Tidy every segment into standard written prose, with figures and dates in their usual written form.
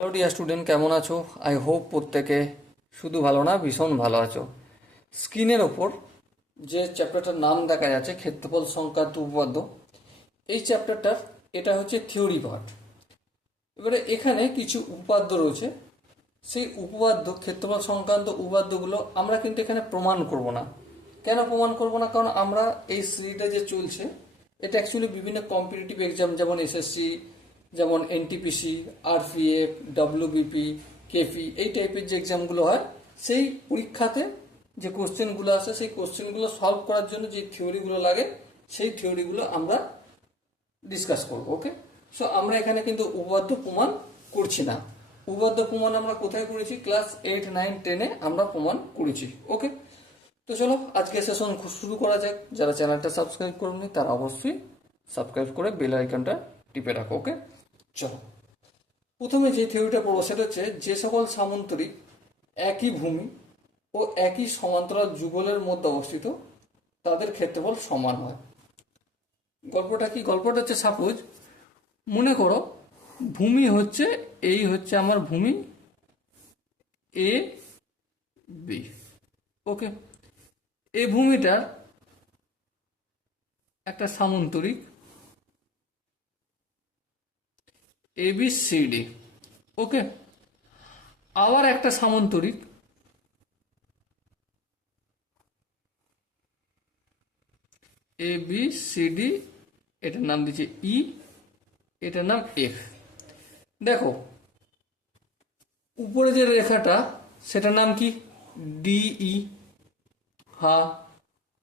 Hello dear student, কেমন আছো? I hope প্রত্যেকে শুধু ভালো না, ভীষণ ভালো আছো। স্ক্রিনের ওপর যে চ্যাপ্টারটার নাম দেখা যাচ্ছে, ক্ষেত্রফল সংক্রান্ত উপপাদ্য, এই চ্যাপ্টারটার এটা হচ্ছে থিওরি পার্ট। এবারে এখানে কিছু উপপাদ্য রয়েছে। সেই উপপাদ্য, ক্ষেত্রফল সংক্রান্ত উপপাদ্যগুলো আমরা কিন্তু এখানে প্রমাণ করব না। কেন প্রমাণ করব না? কারণ আমরা এই সিরিজটা যে চলছে, এটা অ্যাকচুয়ালি বিভিন্ন কম্পিটিটিভ এক্সাম, যেমন এসএসসি, যেমন এনটিপিসি, আরপিএফ, ডব্লিউবিপি, কেপি, এই টাইপের যে এক্সামগুলো হয়, সেই পরীক্ষাতে যে কোশ্চেনগুলো আসে, সেই কোশ্চেনগুলো সলভ করার জন্য যে থিওরিগুলো লাগে, সেই থিওরিগুলো আমরা ডিসকাস করবো। ওকে, সো আমরা এখানে কিন্তু উপপাদ্য প্রমাণ করছি না। উপপাদ্য প্রমাণ আমরা কোথায় করেছি? ক্লাস 8, 9, 10-এ আমরা প্রমাণ করেছি। ওকে, তো চলো আজকে সেশন শুরু করা যাক। যারা চ্যানেলটা সাবস্ক্রাইব করোনি তারা অবশ্যই সাবস্ক্রাইব করে বেল আইকনটা টিপে রাখো। ওকে, চলো প্রথমে যে থিওরিটা পড়বো সেটা হচ্ছে, যে সকল সামন্তরিক একই ভূমি ও একই সমান্তরাল যুগলের মধ্যে অবস্থিত তাদের ক্ষেত্রফল সমান হয়। গল্পটা কি? গল্পটা হচ্ছে, সাপোজ মনে করো ভূমি হচ্ছে, এই হচ্ছে আমার ভূমি এ বি। ওকে, এই ভূমিটার একটা সামন্তরিক এ বি সি ডি। ওকে, আবার একটা সামন্তরিক এ বি সি ডি, এটার নাম দিচ্ছে ই, এটার নাম এফ। দেখো উপরে যে রেখাটা সেটার নাম কি? ডিই। হ্যাঁ,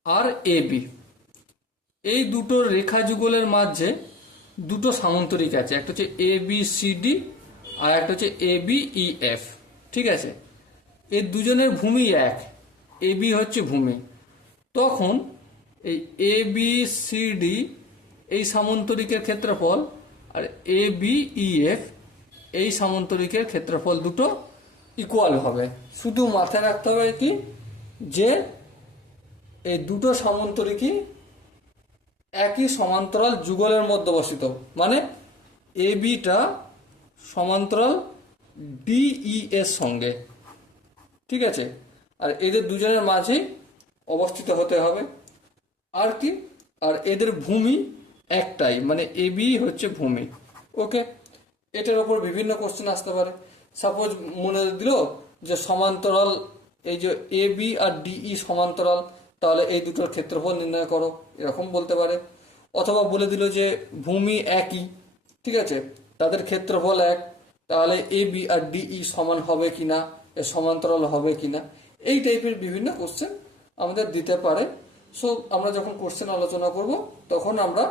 আর এ বি, এই দুটো রেখা যুগলের মাঝে দুটো সামন্তরিক আছে, একটা হচ্ছে এ বি সি ডি আর একটা হচ্ছে এ বি ই এফ। ঠিক আছে, এই দুজনের ভূমি এক, এ বি হচ্ছে ভূমি। তখন এই এ বি সি ডি এই সামন্তরিকের ক্ষেত্রফল আর এ বি ই এফ এই সামন্তরিকের ক্ষেত্রফল দুটো ইকুয়াল হবে। শুধু মাথায় রাখতে হবে কি, যে এই দুটো সামন্তরিকই একই সমান্তরাল যুগলের মধ্যে অবস্থিত, মানে এ বিটা সমান্তরাল ডিই এর সঙ্গে। ঠিক আছে, আর এদের দুজনের মাঝেই অবস্থিত হতে হবে। আর কি, আর এদের ভূমি একটাই, মানে এ বি হচ্ছে ভূমি। ওকে, এটার ওপর বিভিন্ন কোশ্চেন আসতে পারে। সাপোজ মনে দিল যে সমান্তরাল, এই যে এ বি আর ডিই সমান্তরাল, তাহলে এই দুটোর ক্ষেত্রফল নির্ণয় করো, এরকম বলতে পারে। অথবা বলে দিল যে ভূমি একই, ঠিক আছে, তাদের ক্ষেত্রফল এক, তাহলে এ বি আর ডিই সমান হবে কিনা, এ সমান্তরাল হবে কিনা, এই টাইপের বিভিন্ন কোশ্চেন আমাদের দিতে পারে। সো আমরা যখন কোশ্চেন আলোচনা করব তখন আমরা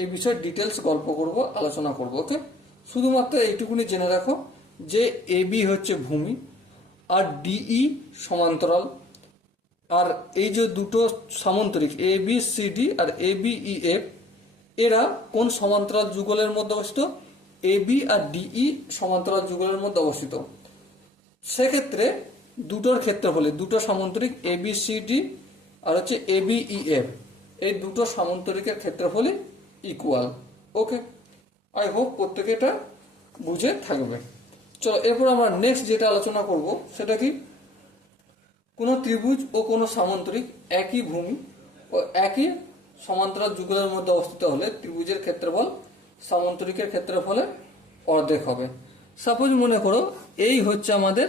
এই বিষয়ে ডিটেলস গল্প করব, আলোচনা করব। ওকে, শুধুমাত্র এইটুকুনি জেনে রাখো যে এ বি হচ্ছে ভূমি আর ডিই সমান্তরাল। আর এই যে দুটো সামন্তরিক A B C D R A B E F, এরা কোন সমান্তরাল যুগলের মধ্যে অবস্থিত? এ বি আর ডিই সমান্তরাল যুগলের মধ্যে অবস্থিত। সেক্ষেত্রে দুটোর ক্ষেত্রফলে, দুটো সামন্তরিক এ বি সি ডি আর হচ্ছে এ বি ই এফ, এই দুটো সামন্তরিকের ক্ষেত্রফলে ইকুয়াল। ওকে, আই হোপ প্রত্যেকে এটা বুঝে থাকবে। চলো এরপর আমরা নেক্সট যেটা আলোচনা করব সেটা কি, কোনো ত্রিভুজ ও কোনো সামন্তরিক একই ভূমি ও একই সমান্তরাল যুগলের মধ্যে অবস্থিত হলে ত্রিভুজের ক্ষেত্রফল সামন্তরিকের ক্ষেত্রফলে অর্ধেক হবে। সাপোজ মনে করো এই হচ্ছে আমাদের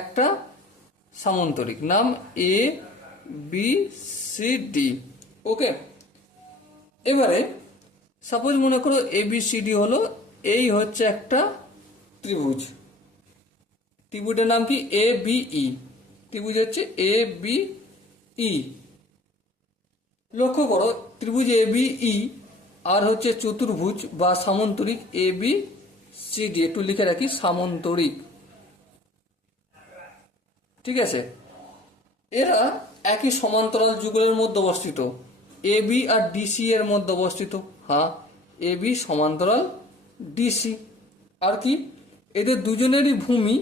একটা সামন্তরিক, নাম এ বি সি ডি। ওকে, এবারে সাপোজ মনে করো এ বি সি ডি হলো, এই হচ্ছে একটা ত্রিভুজ, ত্রিভুজের নাম কি? A B E. ত্রিভুজ হচ্ছে এ বি ই। লক্ষ্য করো ত্রিভুজ এ বি ই আর হচ্ছে চতুর্ভুজ বা সামন্তরিক এ বি সি ডি, একটু লিখে রাখি সামন্তরিক। ঠিক আছে, এরা একই সমান্তরাল যুগলের মধ্যে অবস্থিত, এ বি আর ডিসি এর মধ্যে অবস্থিত। হ্যাঁ, এ বি সমান্তরাল ডিসি। আর কি, এদের দুজনেরই ভূমি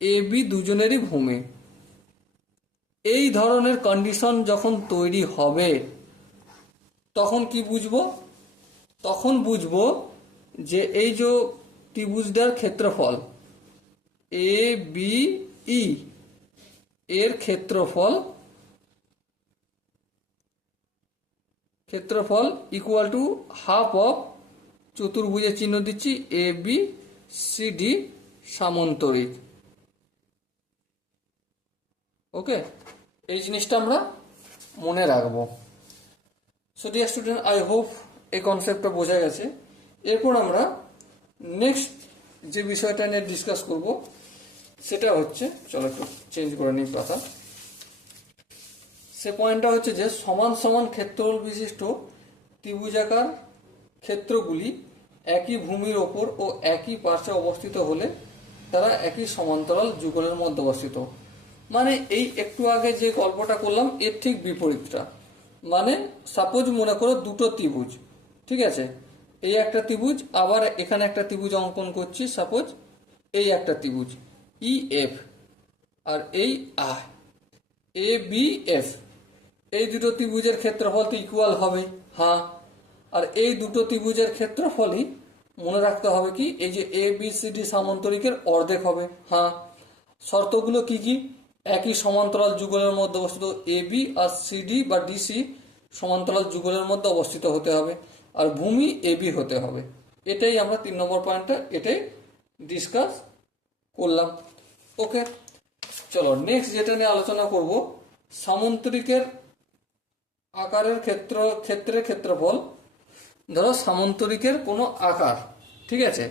এ বি, দুজনেরই ভূমি। এই ধরনের কন্ডিশন যখন তৈরি হবে তখন কি বুঝবো? তখন বুঝবো যে এই যে ত্রিভুজটার ক্ষেত্রফল এ বি ই এর ক্ষেত্রফল ইকুয়াল টু হাফ অফ চতুর্ভুজের চিহ্ন দিচ্ছি এ বি সি ডি সামান্তরিক। ওকে, এই জিনিসটা আমরা মনে রাখবো। So dear student, I hope এই কনসেপ্টটা বোঝা গেছে। এরপর আমরা নেক্সট যে বিষয়টা নিয়ে ডিসকাস করব সেটা হচ্ছে, চলো একটু চেঞ্জ করে নিই কথা। সে পয়েন্টটা হচ্ছে যে সমান সমান ক্ষেত্রফল বিশিষ্ট ত্রিভুজাকার ক্ষেত্রগুলি একই ভূমির ওপর ও একই পার্শ্বে অবস্থিত হলে তারা একই সমান্তরাল যুগলের মধ্যে অবস্থিত। মানে এই একটু আগে যে গল্পটা করলাম এর ঠিক বিপরীতটা। মানে সাপোজ মনে করো দুটো ত্রিভুজ, ঠিক আছে, এই একটা ত্রিভুজ, আবার এখানে একটা ত্রিভুজ অঙ্কন করছি। সাপোজ এই একটা ত্রিভুজ ই এফ আর এই আই এ বি এফ, এই দুটো ত্রিভুজের ক্ষেত্রফল তো ইকুয়াল হবে, হ্যাঁ। আর এই দুটো ত্রিভুজের ক্ষেত্রফলই মনে রাখতে হবে কি, এই যে এ বি সি ডি সামান্তরিকের অর্ধেক হবে, হ্যাঁ। শর্তগুলো কি কি? একই সমান্তরাল যুগলের মধ্যে অবস্থিত A B R C D বা ডিসি সমান্তরাল যুগলের মধ্যে অবস্থিত হতে হবে, আর ভূমি এ বি হতে হবে। এটাই আমরা 3 নম্বর পয়েন্টটা এটাই ডিসকাস করলাম। ওকে, চলো নেক্সট যেটা নিয়ে আলোচনা করব, সামান্তরিকের আকারের ক্ষেত্রের ক্ষেত্রফল। ধরো সামান্তরিকের কোনো আকার, ঠিক আছে,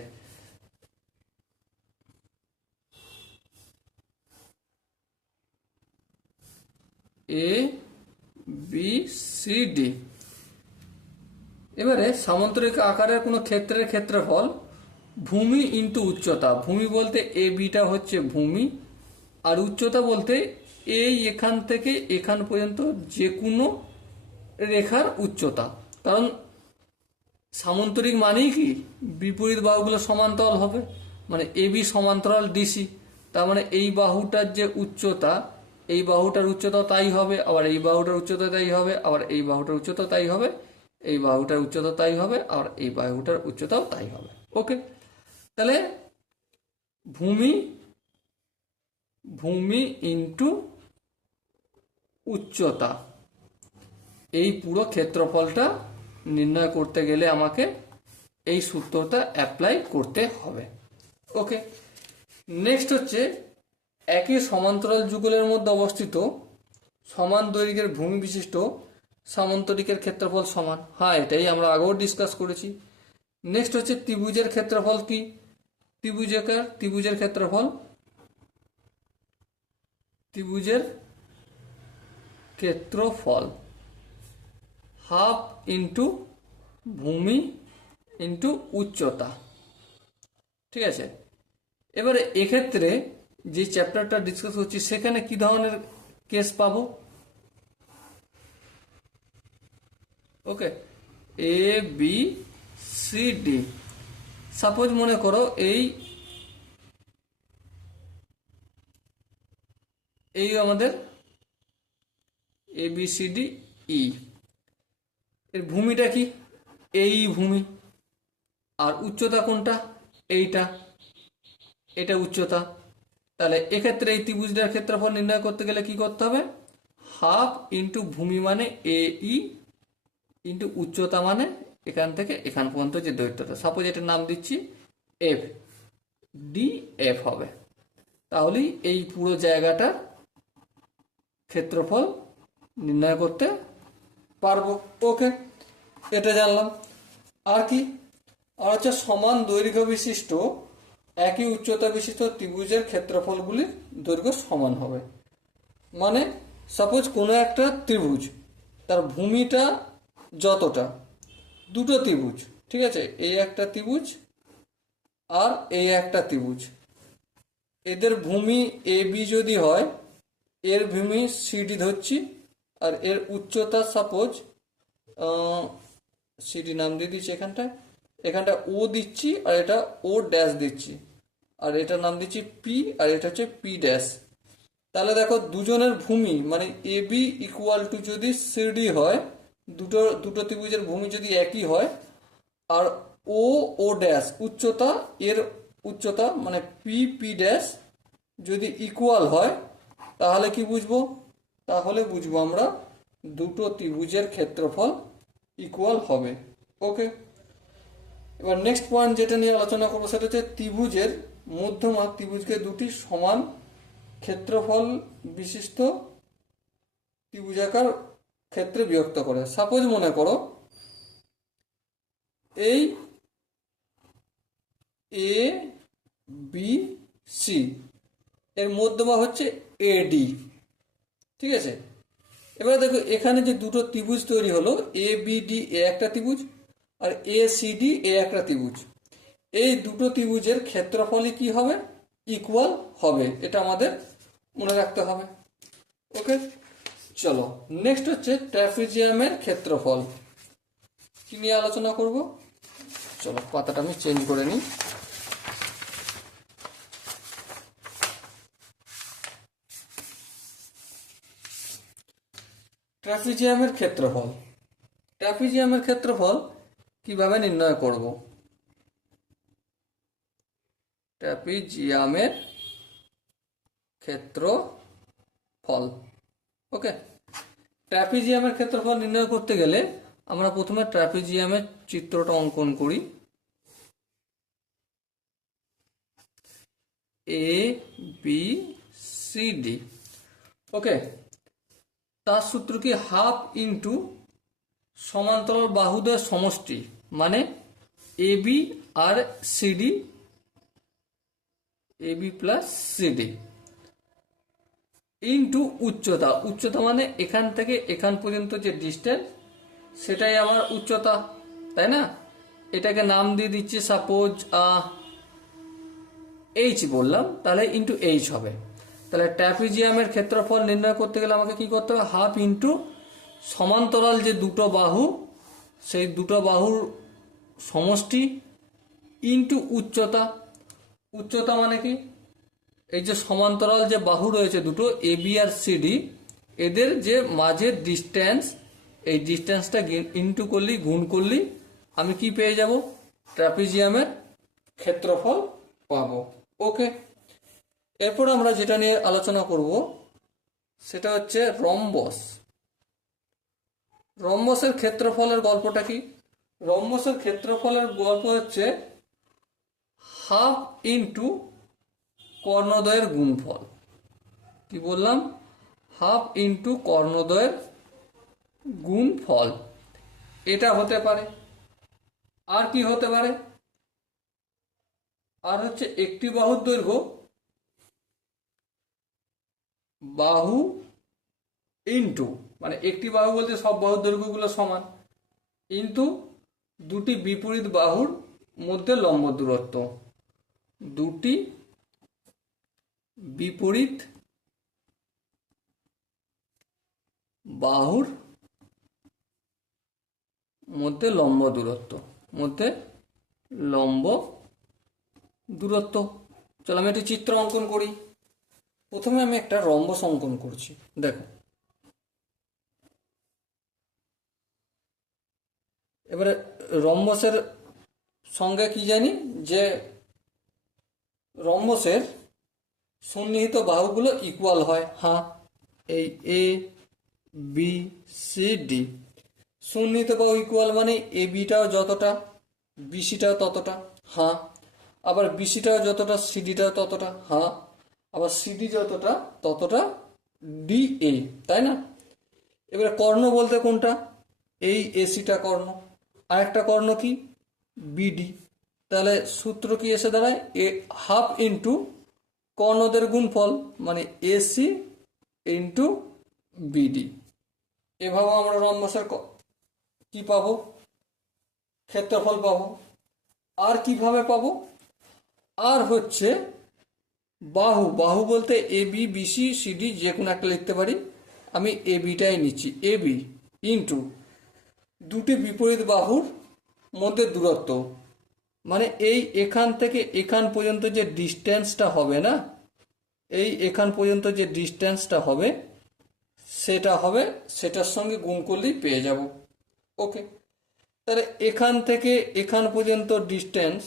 এ বি সি ডি। এবারে সামান্তরিক আকারের কোনো ক্ষেত্রের ক্ষেত্রফল ভূমি ইন্টু উচ্চতা। ভূমি বলতে এ বিটা হচ্ছে ভূমি, আর উচ্চতা বলতে এই এখান থেকে এখান পর্যন্ত যে কোনো রেখার উচ্চতা। কারণ সামান্তরিক মানেই কি, বিপরীত বাহুগুলো সমান্তরাল হবে, মানে এ বি সমান্তরাল ডিসি। তার মানে এই বাহুটার যে উচ্চতা, এই বাহুটার উচ্চতা তাই হবে, আবার এই বাহুটার উচ্চতা তাই হবে, আবার এই বাহুটার উচ্চতা তাই হবে, এই বাহুটার উচ্চতা তাই হবে, আর এই বাহুটার উচ্চতাও তাই হবে। ওকে, তাহলে ভূমি ইন্টু উচ্চতা, এই পুরো ক্ষেত্রফলটা নির্ণয় করতে গেলে আমাকে এই সূত্রটা অ্যাপ্লাই করতে হবে। ওকে, নেক্সট হচ্ছে একই সমান্তরাল যুগলের মধ্যে অবস্থিত সমান দৈর্ঘ্যের ভূমি বিশিষ্ট সামান্তরিকের ক্ষেত্রফল সমান। হ্যাঁ, এটাই আমরা আগেও ডিসকাস করেছি। নেক্সট হচ্ছে ত্রিভুজের ক্ষেত্রফল কি, ত্রিভুজের ক্ষেত্রফল হাফ ইন্টু ভূমি ইন্টু উচ্চতা, ঠিক আছে। এবারে এক্ষেত্রে যে চ্যাপ্টারটা ডিসকাস করছি সেখানে কি ধরনের কেস পাবো? ওকে, A B C D. Suppose মনে করো এই আমাদের A B C D E, এর ভূমিটা কি, এই ভূমি, আর উচ্চতা কোনটা, এটা উচ্চতা। তাহলে এক্ষেত্রে এই ত্রিভুজটার ক্ষেত্রফল নির্ণয় করতে গেলে কি করতে হবে? হাফ ইন্টু ভূমি মানে এ ই ইন্টু উচ্চতা মানে এখান থেকে এখান পর্যন্ত যে দৈর্ঘ্যটা, সাপোজ এটার নাম দিচ্ছি এফ, ডি এফ হবে। তাহলেই এই পুরো জায়গাটার ক্ষেত্রফল নির্ণয় করতে পারবো। ওকে, এটা জানলাম। আর কি, আর হচ্ছে সমান দৈর্ঘ্য বিশিষ্ট একই উচ্চতা বিশিষ্ট ত্রিভুজের ক্ষেত্রফলগুলির দৈর্ঘ্য সমান হবে। মানে সাপোজ কোনো একটা ত্রিভুজ, তার ভূমিটা যতটা, দুটো ত্রিভুজ, ঠিক আছে, এই একটা ত্রিভুজ আর এই একটা ত্রিভুজ, এদের ভূমি এ বি যদি হয়, এর ভূমি সিডি ধরছি, আর এর উচ্চতা সাপোজ সিডি নাম দিয়ে দিচ্ছি, এখানটা ও দিচ্ছি, আর এটা ও ড্যাশ দিচ্ছি, আর এটার নাম দিচ্ছি পি, আর এটা হচ্ছে পি ড্যাশ। তাহলে দেখো দুজনের ভূমি মানে এ বি ইকুয়াল টু যদি সিডি হয়, দুটো ত্রিভুজের ভূমি যদি একই হয়, আর ও ও ড্যাশ উচ্চতা, এর উচ্চতা মানে পি পি ড্যাশ যদি ইকুয়াল হয় তাহলে কি বুঝবো? তাহলে বুঝবো আমরা দুটো ত্রিভুজের ক্ষেত্রফল ইকুয়াল হবে। ওকে, এবার নেক্সট পয়েন্ট যেটা নিয়ে আলোচনা করবো সেটা হচ্ছে ত্রিভুজের মধ্যমা ত্রিভুজকে দুটি সমান ক্ষেত্রফল বিশিষ্ট ত্রিভুজাকার ক্ষেত্রে বিভক্ত করে। সাপোজ মনে করো এই এ বি সি এর মধ্যমা হচ্ছে এডি, ঠিক আছে। এবার দেখো এখানে যে দুটো ত্রিভুজ তৈরি হলো, এ বি ডি এ একটা ত্রিভুজ আর এ সি ডি এ একটা ত্রিভুজ, এই দুটো ত্রিভুজের ক্ষেত্রফলই কি হবে? ইকুয়াল হবে, এটা আমাদের মনে রাখতে হবে। ওকে, চলো নেক্সট হচ্ছে ট্রাপিজিয়ামের ক্ষেত্রফল। কি নিয়ে আলোচনা করব? চলো পাতাটা আমি চেঞ্জ করে নিই। ট্রাপিজিয়ামের ক্ষেত্রফল, ট্রাপিজিয়ামের ক্ষেত্রফল কিভাবে নির্ণয় করব? ট্রাপিজিয়ামের ক্ষেত্রফল, ওকে, ট্রাপিজিয়ামের ক্ষেত্রফল নির্ণয় করতে গেলে আমরা প্রথমে ট্রাপিজিয়ামের চিত্রটা অঙ্কন করি। এ বি সি ডি, ওকে, তার সূত্র কি? হাফ ইন্টু সমান্তরাল বাহুদের সমষ্টি মানে A B R CD, A B plus CD into উচ্চতা, উচ্চতা মানে এখান থেকে এখান পর্যন্ত যে ডিস্টেন্স সেটাই আমার উচ্চতা, তাই না? এটাকে নাম দিয়ে দিচ্ছি সাপোজ এইচ বললাম, তাহলে ইন্টু এইচ হবে। তাহলে ট্রাপিজিয়ামের ক্ষেত্রফল নির্ণয় করতে গেলে আমাকে কি করতে হবে? হাফ ইন্টু সমান্তরাল যে দুটো বাহু সেই দুটো বাহুর সমষ্টি ইন্টু উচ্চতা, উচ্চতা মানে কি? এই যে সমান্তরাল যে বাহু রয়েছে দুটো এ বি আর সিডি, এদের যে মাঝের ডিস্টেন্স, এই ডিস্টেন্সটা ইন্টু করলি, গুণ করলি আমি কি পেয়ে যাব? ট্রাপিজিয়ামের ক্ষেত্রফল পাবো। ওকে, এরপর আমরা যেটা নিয়ে আলোচনা করব সেটা হচ্ছে রম্বস। রম্বসের ক্ষেত্রফলের গল্পটা কি? রম্বসের ক্ষেত্রফলের গল্প হচ্ছে হাফ ইন্টু কর্ণদ্বয়ের গুণফল। কি বললাম? হাফ ইন্টু কর্ণদ্বয়ের গুণফল। এটা হতে পারে, আর কি হতে পারে? আর হচ্ছে একটি বাহুর দৈর্ঘ্য, বাহু ইন্টু মানে একটি বাহু বলতে সব বাহুর দৈর্ঘ্যগুলো সমান, ইন্টু দুটি বিপরীত বাহুর মধ্যে লম্ব দূরত্ব, দুটি বিপরীত বাহুর মধ্যে লম্ব দূরত্ব, মধ্যে লম্ব দূরত্ব। চলো আমি একটি চিত্র অঙ্কন করি। প্রথমে আমি একটা রম্বস অঙ্কন করছি, দেখো। এবারে রম্বসের সঙ্গে কি জানি যে রম্বসের সন্নিহিত বাহুগুলো ইকুয়াল হয়। হ্যাঁ, এই এ বি সি ডি সন্নিহিত বাহু ইকুয়াল মানে এ বিটাও যতটা বিসিটাও ততটা। হ্যাঁ, আবার বিসিটাও যতটা সিডিটাও ততটা। হ্যাঁ, আবার সিডি যতটা ততটা ডি এ, তাই না? এবারে কর্ণ বলতে কোনটা? এই এসিটা কর্ণ, আর একটা কর্ণ কি? বিডি। তাহলে সূত্র কি এসে দাঁড়ায়? এ হাফ ইন্টু কর্ণদের গুণফল মানে এসি ইন্টু বিডি। এভাবে আমরা রম্বসের কি পাবো? ক্ষেত্রফল পাবো। আর কিভাবে পাবো? আর হচ্ছে বাহু, বাহু বলতে এ বি বিসি সিডি যে কোনো একটা লিখতে পারি, আমি এ বিটাই নিচ্ছি, এ বি ইন্টু দুটি বিপরীত বাহুর মধ্যে দূরত্ব মানে এই এখান থেকে এখান পর্যন্ত যে ডিস্টেন্সটা হবে না, এই এখান পর্যন্ত যে ডিস্টেন্সটা হবে সেটা হবে, সেটার সঙ্গে গুণ করলেই পেয়ে যাব। ওকে, তাহলে এখান থেকে এখান পর্যন্ত ডিস্টেন্স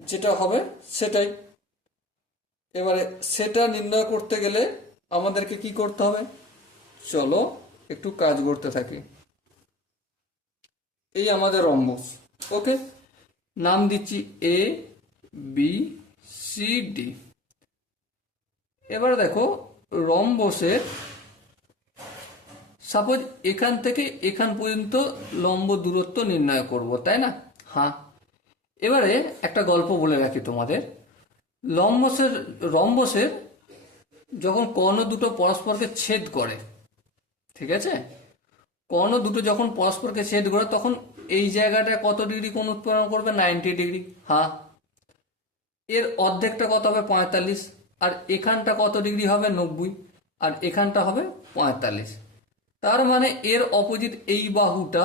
যেটা হবে সেটাই। এবারে সেটা নির্ণয় করতে গেলে আমাদেরকে কি করতে হবে, চলো একটু কাজ করতে থাকি। এই আমাদের রম্বস, ওকে, নাম দিচ্ছি এ বি সি ডি। এবার দেখো রম্বসের সাপোজ এখান থেকে এখান পর্যন্ত লম্ব দূরত্ব নির্ণয় করব, তাই না? হ্যাঁ। এবারে একটা গল্প বলে রাখি তোমাদের। রম্বসের যখন কর্ণ দুটো পরস্পরকে ছেদ করে, ঠিক আছে, কর্ণ দুটো যখন পরস্পরকে ছেদ করে তখন এই জায়গাটায় কত ডিগ্রি কোণ উৎপন্ন করবে? 90 ডিগ্রি। হ্যাঁ। এর অর্ধেকটা কত হবে? 45। আর এখানটা কত ডিগ্রি হবে? 90। আর এখানটা হবে 45। তার মানে এর অপোজিট এই বাহুটা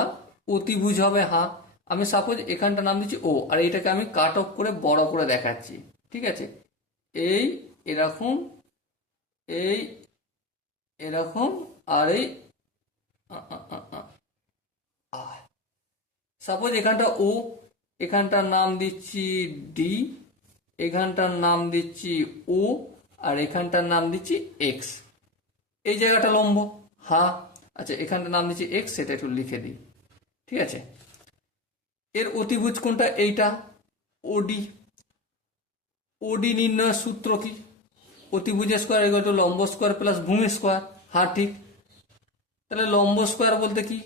অতিভুজ হবে। হ্যাঁ। আমি সাপোজ এখানটা নাম দিচ্ছি ও, আর এটাকে আমি কাট অফ করে বড় করে দেখাচ্ছি, ঠিক আছে, এই এরকম, এই এরকম, আর এই সাপোজ এখানটা ও, এখানটার নাম দিচ্ছি ডি, এখানটার নাম দিচ্ছি ও, আর এখানটার নাম দিচ্ছি এক্স। এই জায়গাটা লম্ব। হ্যাঁ। আচ্ছা, এখানটার নাম দিচ্ছি এক্স, সেটা একটু লিখে দিই, ঠিক আছে। এর অতিভুজ কোনটা? এইটা, ওডি। ওডি নির্ণয়ের সূত্র কি? অতিভুজ স্কোয়ার ইকুয়াল টু লম্ব স্কোয়ার প্লাস ভূমি স্কোয়ার। হ্যাঁ, ঠিক। তাহলে লম্ব স্কোয়ার বলতে কি?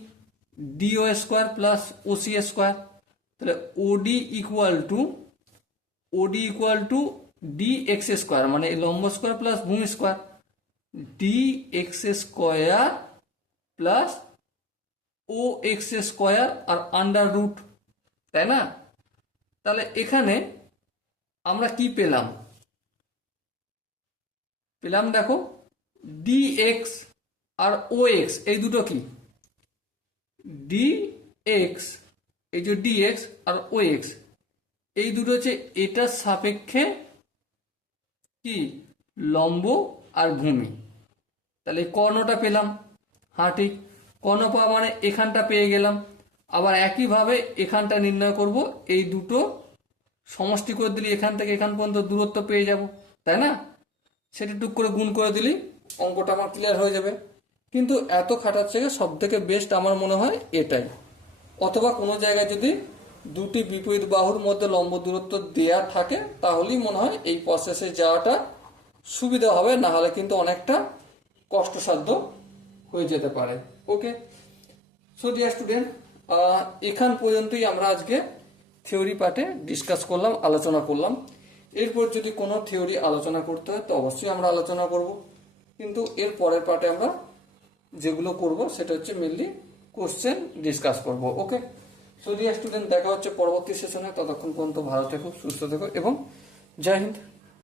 DO square plus OC square. তাহলে OD equal to D X square, মানে লম্ব স্কোয়ার প্লাস ভূমি square, D X square plus O X square আর আন্ডার রুট, তাই না? তাহলে এখানে আমরা কি পেলাম? দেখো ডি এক্স আর ও এক্স, এই দুটো কি? ডি এক্স, এই যে ডি এক্স আর ও এক্স, এই দুটো হচ্ছে এটার সাপেক্ষে কি? লম্ব আর ভূমি। তাহলে কর্ণটা পেলাম। হ্যাঁ, ঠিক। কর্ণ পাওয়া মানে এখানটা পেয়ে গেলাম। আবার একইভাবে এখানটা নির্ণয় করব, এই দুটো সমষ্টি করে দিলে এখান থেকে এখান পর্যন্ত দূরত্ব পেয়ে যাব, তাই না? সেটা টুক করে গুণ করে দিলেই অঙ্কটা আমার ক্লিয়ার হয়ে যাবে। কিন্তু এত খাটার থেকে সব থেকে বেস্ট আমার মনে হয় এটাই। অথবা কোনো জায়গায় যদি দুটি বিপরীত বাহুর মধ্যে লম্ব দূরত্ব দেয়া থাকে তাহলেই মনে হয় এই প্রসেসে যাওয়াটা সুবিধা হবে, না হলে কিন্তু অনেকটা কষ্টসাধ্য হয়ে যেতে পারে। ওকে, সো ডিয়ার স্টুডেন্ট, এখান পর্যন্তই আমরা আজকে থিওরি পার্টে ডিসকাস করলাম, আলোচনা করলাম। এরপর যদি কোনো থিওরি আলোচনা করতে হয় তো অবশ্যই আমরা আলোচনা করব, কিন্তু এর পরের পার্টে আমরা যেগুলো করব সেটা হচ্ছে মেনলি কোশ্চেন ডিসকাস করব। ওকে, সো ডিয়ার স্টুডেন্ট, দেখা হচ্ছে পরবর্তী সেশনে। ততক্ষণ পর্যন্ত ভালো থেকো, সুস্থ থেকো এবং জয় হিন্দ।